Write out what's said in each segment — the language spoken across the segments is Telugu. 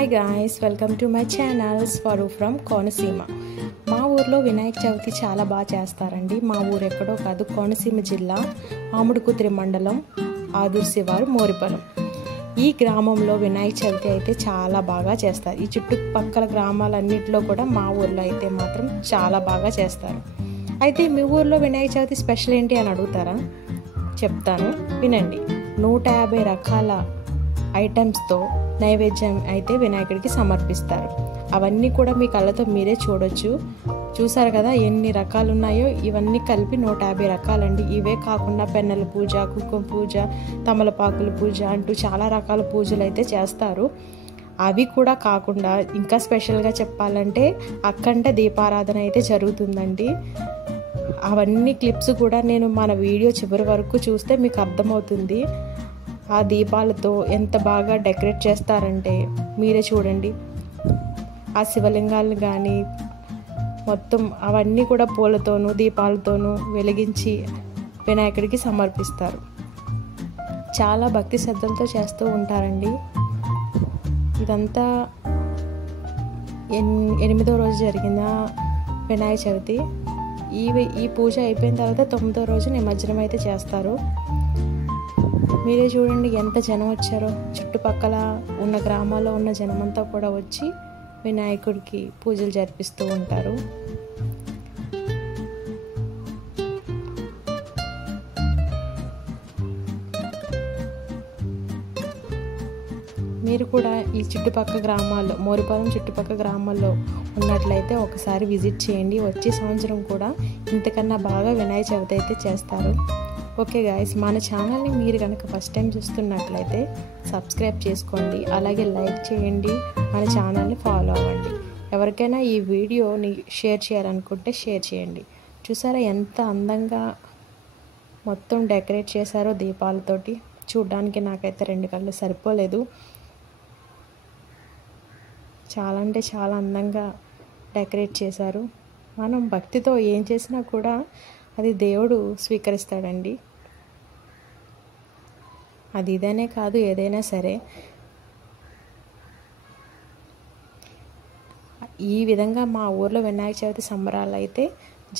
Hi guys, welcome to my channel Swaru from Konaseema. మా ఊర్లో వినాయక చవితి చాలా బాగా చేస్తారండి. మా ఊరు ఎక్కడో కాదు, కోనసీమ జిల్లా ఆముడుకుతిరి మండలం ఆదూర్ శివారు మోరిపొలం. ఈ గ్రామంలో వినాయక చవితి అయితే చాలా బాగా చేస్తారు. ఈ చుట్టుపక్కల గ్రామాలన్నింటిలో కూడా మా ఊర్లో అయితే మాత్రం చాలా బాగా చేస్తారు. అయితే మీ ఊర్లో వినాయక చవితి స్పెషల్ ఏంటి అని అడుగుతారా? చెప్తాను, వినండి. 150 రకాల ఐటమ్స్తో నైవేద్యం అయితే వినాయకుడికి సమర్పిస్తారు. అవన్నీ కూడా మీ కళ్ళతో మీరే చూసారు కదా ఎన్ని రకాలు ఉన్నాయో. ఇవన్నీ కలిపి 150 రకాలండి. ఇవే కాకుండా పెన్నెల పూజ, కుంకుమ పూజ, తమలపాకుల పూజ అంటూ చాలా రకాల పూజలు అయితే చేస్తారు. అవి కూడా కాకుండా ఇంకా స్పెషల్గా చెప్పాలంటే అఖండ దీపారాధన అయితే జరుగుతుందండి. అవన్నీ క్లిప్స్ కూడా నేను మన వీడియో చివరి వరకు చూస్తే మీకు అర్థమవుతుంది. ఆ దీపాలతో ఎంత బాగా డెకరేట్ చేస్తారంటే మీరే చూడండి. ఆ శివలింగాలను కానీ మొత్తం అవన్నీ కూడా పూలతోనూ దీపాలతోనూ వెలిగించి వినాయకుడికి సమర్పిస్తారు. చాలా భక్తి శ్రద్ధలతో చేస్తూ ఉంటారండి. ఇదంతా 8వ రోజు జరిగిన వినాయక చవితి. ఈ పూజ అయిపోయిన తర్వాత 9వ రోజు నిమజ్జనం అయితే చేస్తారు. మీరే చూడండి ఎంత జనం వచ్చారో. చుట్టుపక్కల ఉన్న గ్రామాల్లో ఉన్న జనమంతా కూడా వచ్చి వినాయకుడికి పూజలు జరిపిస్తూ ఉంటారు. మీరు కూడా ఈ చుట్టుపక్కల గ్రామాల్లో, మోరిపొలం చుట్టుపక్కల గ్రామాల్లో ఉన్నట్లయితే ఒకసారి విజిట్ చేయండి. వచ్చే సంవత్సరం కూడా ఇంతకన్నా బాగా వినాయక చవితి అయితే చేస్తారు. ఓకే గాయస్, మన ఛానల్ని మీరు కనుక ఫస్ట్ టైం చూస్తున్నట్లయితే సబ్స్క్రైబ్ చేసుకోండి, అలాగే లైక్ చేయండి, మన ఛానల్ని ఫాలో అవ్వండి. ఎవరికైనా ఈ వీడియోని షేర్ చేయాలనుకుంటే షేర్ చేయండి. చూసారా ఎంత అందంగా మొత్తం డెకరేట్ చేశారో దీపాలతోటి. చూడ్డానికి నాకైతే 2 కళ్ళు సరిపోలేదు. చాలా అంటే చాలా అందంగా డెకరేట్ చేశారు. మనం భక్తితో ఏం చేసినా కూడా అది దేవుడు స్వీకరిస్తాడండి. అది ఇదనే కాదు, ఏదైనా సరే. ఈ విధంగా మా ఊర్లో వినాయక చవితి సంబరాలు అయితే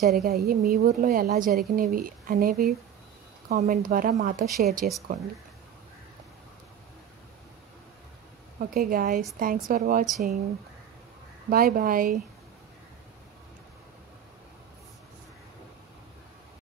జరిగాయి. మీ ఊర్లో ఎలా జరిగినవి అనేవి కామెంట్ ద్వారా మాతో షేర్ చేసుకోండి. Okay guys, thanks for watching. Bye bye.